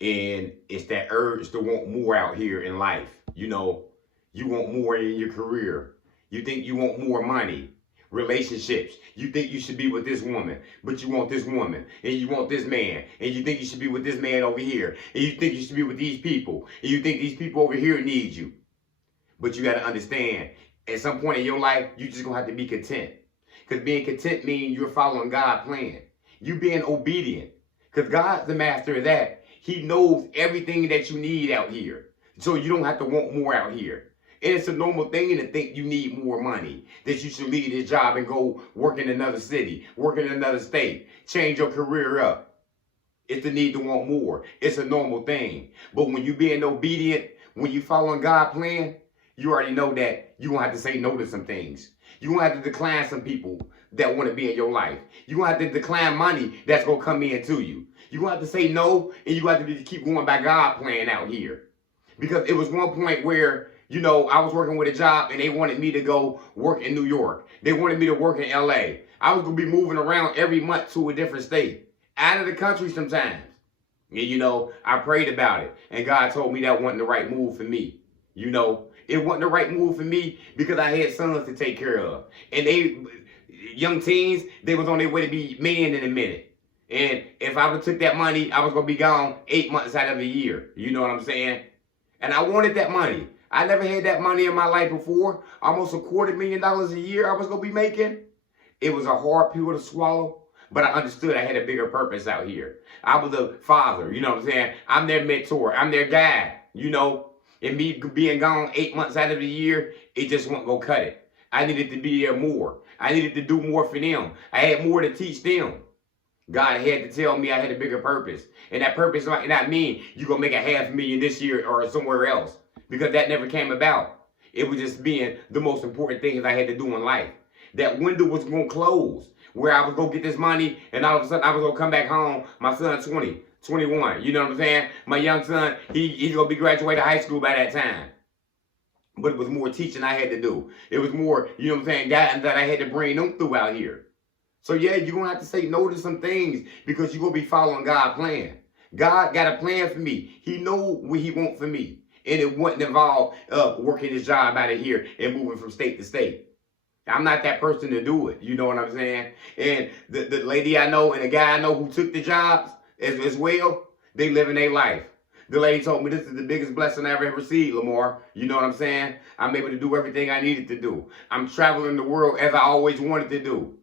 And it's that urge to want more out here in life. You want more in your career. You think you want more money. Relationships. You think you should be with this woman, but you want this woman, and you want this man, and you think you should be with this man over here, and you think you should be with these people, and you think these people over here need you. But you got to understand, at some point in your life, you just gonna have to be content. Because being content means you're following God's plan. You being obedient. Because God's the master of that. He knows everything that you need out here. So you don't have to want more out here. And it's a normal thing to think you need more money, that you should leave this job and go work in another city, work in another state, change your career up. It's the need to want more. It's a normal thing. But when you being obedient, when you following God's plan, you already know that you're going to have to say no to some things. You're going to have to decline some people that want to be in your life. You're going to have to decline money that's going to come in to you. You're going to have to say no, and you have to keep going by God's plan out here. Because it was one point where, I was working with a job and they wanted me to go work in New York. They wanted me to work in LA. I was going to be moving around every month to a different state, out of the country sometimes. And, I prayed about it. And God told me that wasn't the right move for me. It wasn't the right move for me because I had sons to take care of. And young teens, they was on their way to be men in a minute. And if I would have took that money, I was going to be gone 8 months out of a year. You know what I'm saying? And I wanted that money. I never had that money in my life before. Almost $250,000 a year I was going to be making. It was a hard pill to swallow. But I understood I had a bigger purpose out here. I was a father, you know what I'm saying? I'm their mentor. I'm their guy, And me being gone 8 months out of the year, it just won't go cut it. I needed to be there more. I needed to do more for them. I had more to teach them. God had to tell me I had a bigger purpose. And that purpose might not mean you're going to make $500,000 this year or somewhere else. Because that never came about. It was just being the most important things I had to do in life. That window was going to close. Where I was going to get this money and all of a sudden I was going to come back home. My son's 20, 21. You know what I'm saying? My young son, he's going to be graduating high school by that time. But it was more teaching I had to do. It was more, guidance that I had to bring them through out here. So yeah, you're going to have to say no to some things because you're going to be following God's plan. God got a plan for me. He know what he wants for me. And it wouldn't involve working his job out of here and moving from state to state. I'm not that person to do it. You know what I'm saying? And the lady I know and the guy I know who took the jobs as well, they living their life. The lady told me this is the biggest blessing I ever received, Lamar. You know what I'm saying? I'm able to do everything I needed to do. I'm traveling the world as I always wanted to do.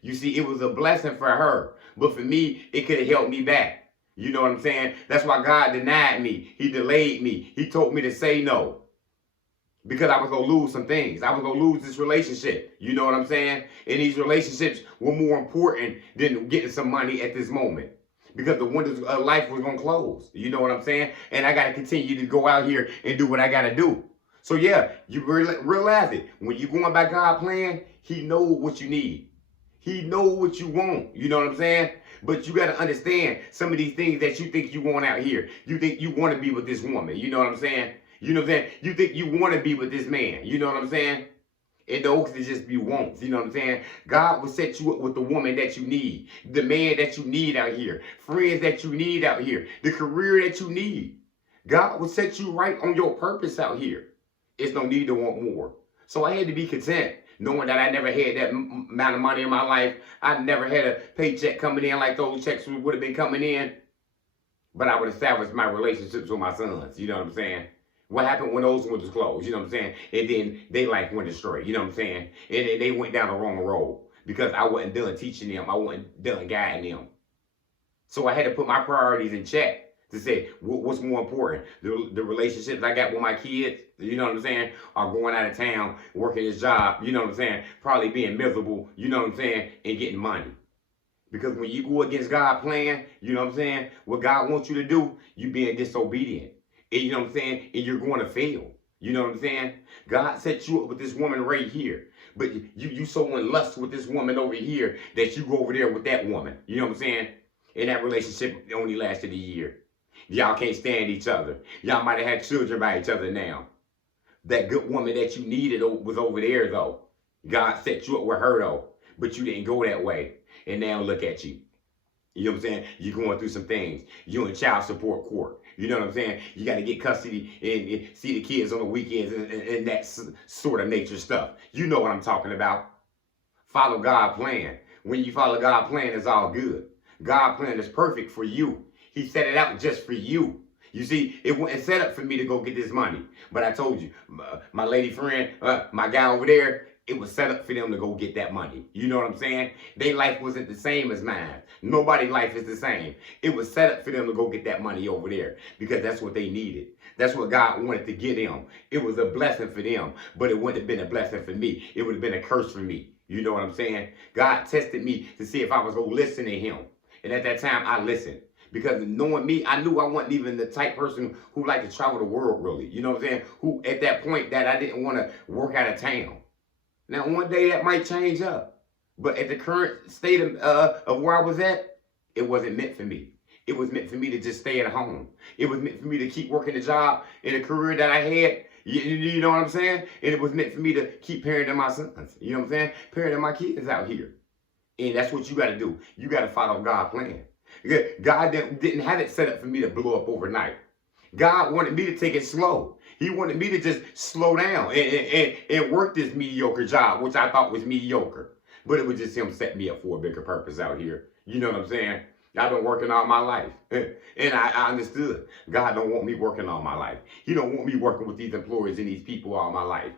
You see, it was a blessing for her. But for me, it could have held me back. You know what I'm saying? That's why God denied me. He delayed me. He told me to say no. Because I was going to lose some things. I was going to lose this relationship. You know what I'm saying? And these relationships were more important than getting some money at this moment. Because the windows of life was going to close. You know what I'm saying? And I got to continue to go out here and do what I got to do. So yeah, you realize it. When you're going by God's plan, he knows what you need. He knows what you want. You know what I'm saying? But you got to understand some of these things that you think you want out here. You think you want to be with this woman. You know what I'm saying? You know what I'm saying? You think you want to be with this man. You know what I'm saying? And those can just be wants. You know what I'm saying? God will set you up with the woman that you need. The man that you need out here. Friends that you need out here. The career that you need. God will set you right on your purpose out here. It's no need to want more. So I had to be content. Knowing that I never had that amount of money in my life. I never had a paycheck coming in like those checks would have been coming in. But I would establish my relationships with my sons. You know what I'm saying? What happened when those windows closed? You know what I'm saying? And then they like went astray. You know what I'm saying? And then they went down the wrong road because I wasn't done teaching them. I wasn't done guiding them. So I had to put my priorities in check to say what's more important. The relationships I got with my kids, you know what I'm saying, are going out of town, working his job, you know what I'm saying, probably being miserable, you know what I'm saying, and getting money. Because when you go against God's plan, you know what I'm saying, what God wants you to do, you being disobedient. And you know what I'm saying? And you're going to fail. You know what I'm saying? God set you up with this woman right here. But you so in lust with this woman over here that you go over there with that woman. You know what I'm saying? And that relationship only lasted a year. Y'all can't stand each other. Y'all might have had children by each other now. That good woman that you needed was over there though. God set you up with her though. But you didn't go that way. And now look at you. You know what I'm saying? You're going through some things. You're in child support court. You know what I'm saying? You got to get custody and see the kids on the weekends and that sort of nature stuff. You know what I'm talking about. Follow God's plan. When you follow God's plan, it's all good. God's plan is perfect for you. He set it out just for you. You see, it wasn't set up for me to go get this money. But I told you, my lady friend, my guy over there, it was set up for them to go get that money. You know what I'm saying? Their life wasn't the same as mine. Nobody's life is the same. It was set up for them to go get that money over there because that's what they needed. That's what God wanted to get them. It was a blessing for them, but it wouldn't have been a blessing for me. It would have been a curse for me. You know what I'm saying? God tested me to see if I was going to listen to him. And at that time, I listened. Because knowing me, I knew I wasn't even the type person who liked to travel the world, really. You know what I'm saying? Who, at that point, that I didn't want to work out of town. Now, one day that might change up. But at the current state of where I was at, it wasn't meant for me. It was meant for me to just stay at home. It was meant for me to keep working the job in the career that I had. You know what I'm saying? And it was meant for me to keep parenting my sons. You know what I'm saying? Parenting my kids out here. And that's what you got to do. You got to follow God's plan. God didn't have it set up for me to blow up overnight. God wanted me to take it slow. He wanted me to just slow down and work this mediocre job, which I thought was mediocre. But it was just him setting me up for a bigger purpose out here. You know what I'm saying? I've been working all my life. And I understood. God don't want me working all my life. He don't want me working with these employees and these people all my life.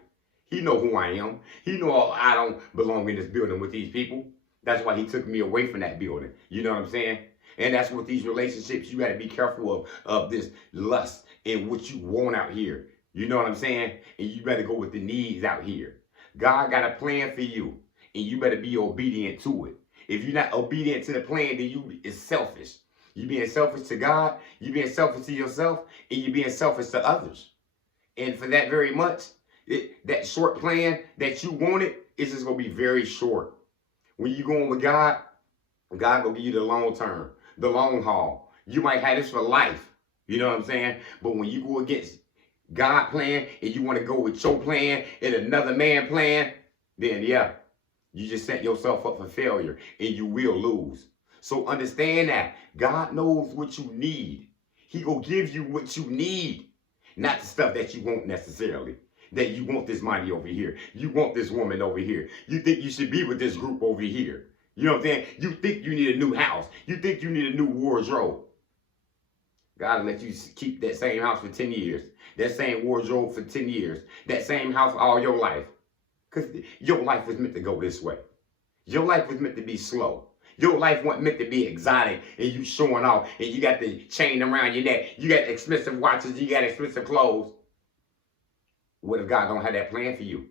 He know who I am. He know I don't belong in this building with these people. That's why he took me away from that building. You know what I'm saying? And that's what these relationships, you got to be careful of this lust and what you want out here. You know what I'm saying? And you better go with the needs out here. God got a plan for you, and you better be obedient to it. If you're not obedient to the plan, then you is selfish. You being selfish to God, you being selfish to yourself, and you being selfish to others. And for that very much, that short plan that you wanted is just going to be very short. When you going with God, God going to give you the long term, the long haul. You might have this for life. You know what I'm saying? But when you go against God's plan and you want to go with your plan and another man's plan, then yeah, you just set yourself up for failure and you will lose. So understand that God knows what you need. He will give you what you need, not the stuff that you won't necessarily. That you want this money over here. You want this woman over here. You think you should be with this group over here. You know what I'm saying? You think you need a new house. You think you need a new wardrobe. God will let you keep that same house for 10 years. That same wardrobe for 10 years. That same house all your life. Because your life was meant to go this way. Your life was meant to be slow. Your life wasn't meant to be exotic and you showing off and you got the chain around your neck. You got expensive watches. You got expensive clothes. What if God don't have that plan for you?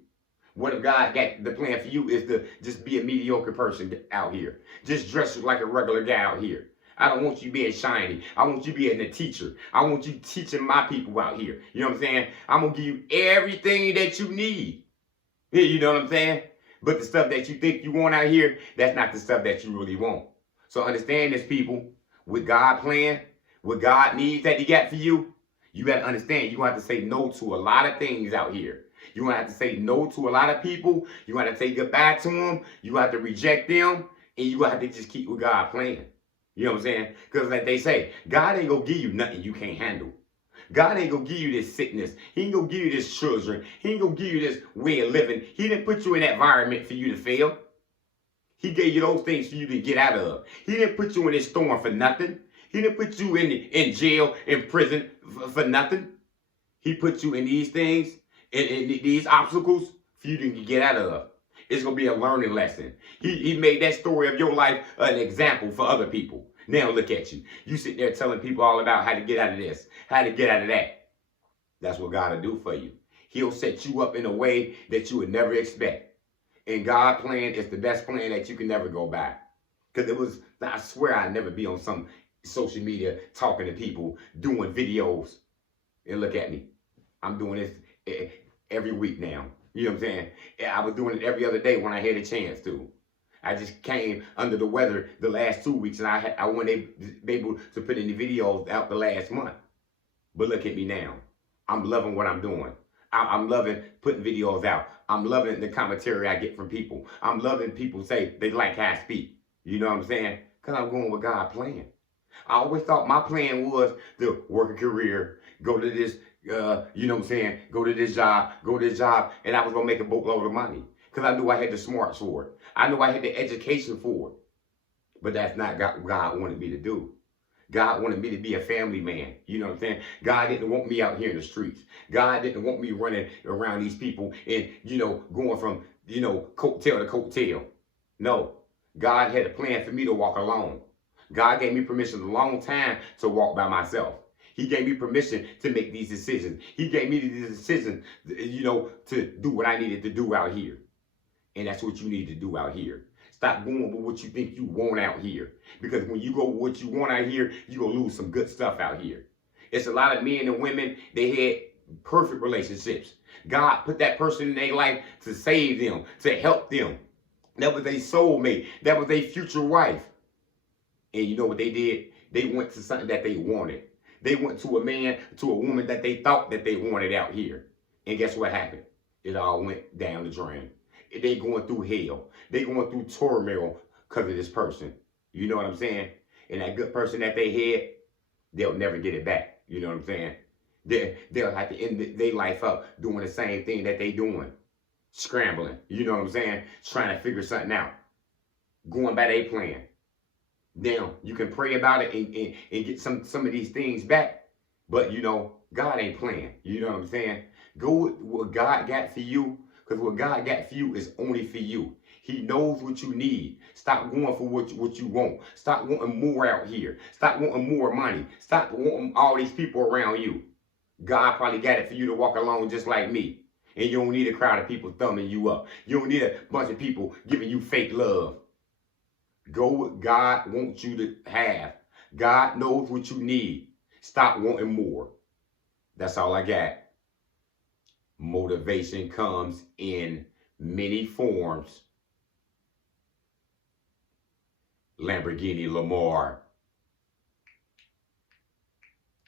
What if God got the plan for you is to just be a mediocre person out here? Just dress like a regular guy out here. I don't want you being shiny. I want you being a teacher. I want you teaching my people out here. You know what I'm saying? I'm going to give you everything that you need. You know what I'm saying? But the stuff that you think you want out here, that's not the stuff that you really want. So understand this, people. With God's plan, what God needs that he got for you, you got to understand, you're going to have to say no to a lot of things out here. You're going to have to say no to a lot of people. You're going to have to say goodbye to them. You're going to have to reject them. And you're going to have to just keep with God's plan. You know what I'm saying? Because like they say, God ain't going to give you nothing you can't handle. God ain't going to give you this sickness. He ain't going to give you this children. He ain't going to give you this way of living. He didn't put you in that environment for you to fail. He gave you those things for you to get out of. He didn't put you in this storm for nothing. He didn't put you in jail, in prison for nothing. He put you in these things, in these obstacles for you to get out of. It's going to be a learning lesson. He made that story of your life an example for other people. Now look at you. You sit there telling people all about how to get out of this, how to get out of that. That's what God will do for you. He'll set you up in a way that you would never expect. And God's plan is the best plan that you can never go by. Because I swear I'd never be on some social media talking to people, doing videos. And look at me. I'm doing this every week now. You know what I'm saying? I was doing it every other day when I had a chance to. I just came under the weather the last 2 weeks and I wasn't able to put any videos out the last month. But look at me now. I'm loving what I'm doing. I'm loving putting videos out. I'm loving the commentary I get from people. I'm loving people say they like how I speak. You know what I'm saying? Because I'm going with God's plan. I always thought my plan was to work a career, go to this, you know what I'm saying, go to this job, and I was going to make a boatload of money. Because I knew I had the smarts for it. I knew I had the education for it. But that's not what God wanted me to do. God wanted me to be a family man. You know what I'm saying? God didn't want me out here in the streets. God didn't want me running around these people and, going from, coattail to coattail. No. God had a plan for me to walk alone. God gave me permission a long time to walk by myself. He gave me permission to make these decisions. He gave me these decisions, to do what I needed to do out here. And that's what you need to do out here. Stop going with what you think you want out here. Because when you go with what you want out here, you're going to lose some good stuff out here. It's a lot of men and women, they had perfect relationships. God put that person in their life to save them, to help them. That was their soulmate. That was their future wife. And you know what they did? They went to something that they wanted. They went to a man, to a woman that they thought that they wanted out here. And guess what happened? It all went down the drain. They going through hell. They going through turmoil because of this person. You know what I'm saying? And that good person that they had, they'll never get it back. You know what I'm saying? They'll have to end their life up doing the same thing that they doing. Scrambling. You know what I'm saying? Trying to figure something out. Going by their plan. Now, you can pray about it and get some of these things back. But, God ain't playing. You know what I'm saying? Go with what God got for you. Because what God got for you is only for you. He knows what you need. Stop going for what you want. Stop wanting more out here. Stop wanting more money. Stop wanting all these people around you. God probably got it for you to walk along just like me. And you don't need a crowd of people thumbing you up. You don't need a bunch of people giving you fake love. Go what God wants you to have. God knows what you need. Stop wanting more. That's all I got. Motivation comes in many forms. Lamborghini Lamar.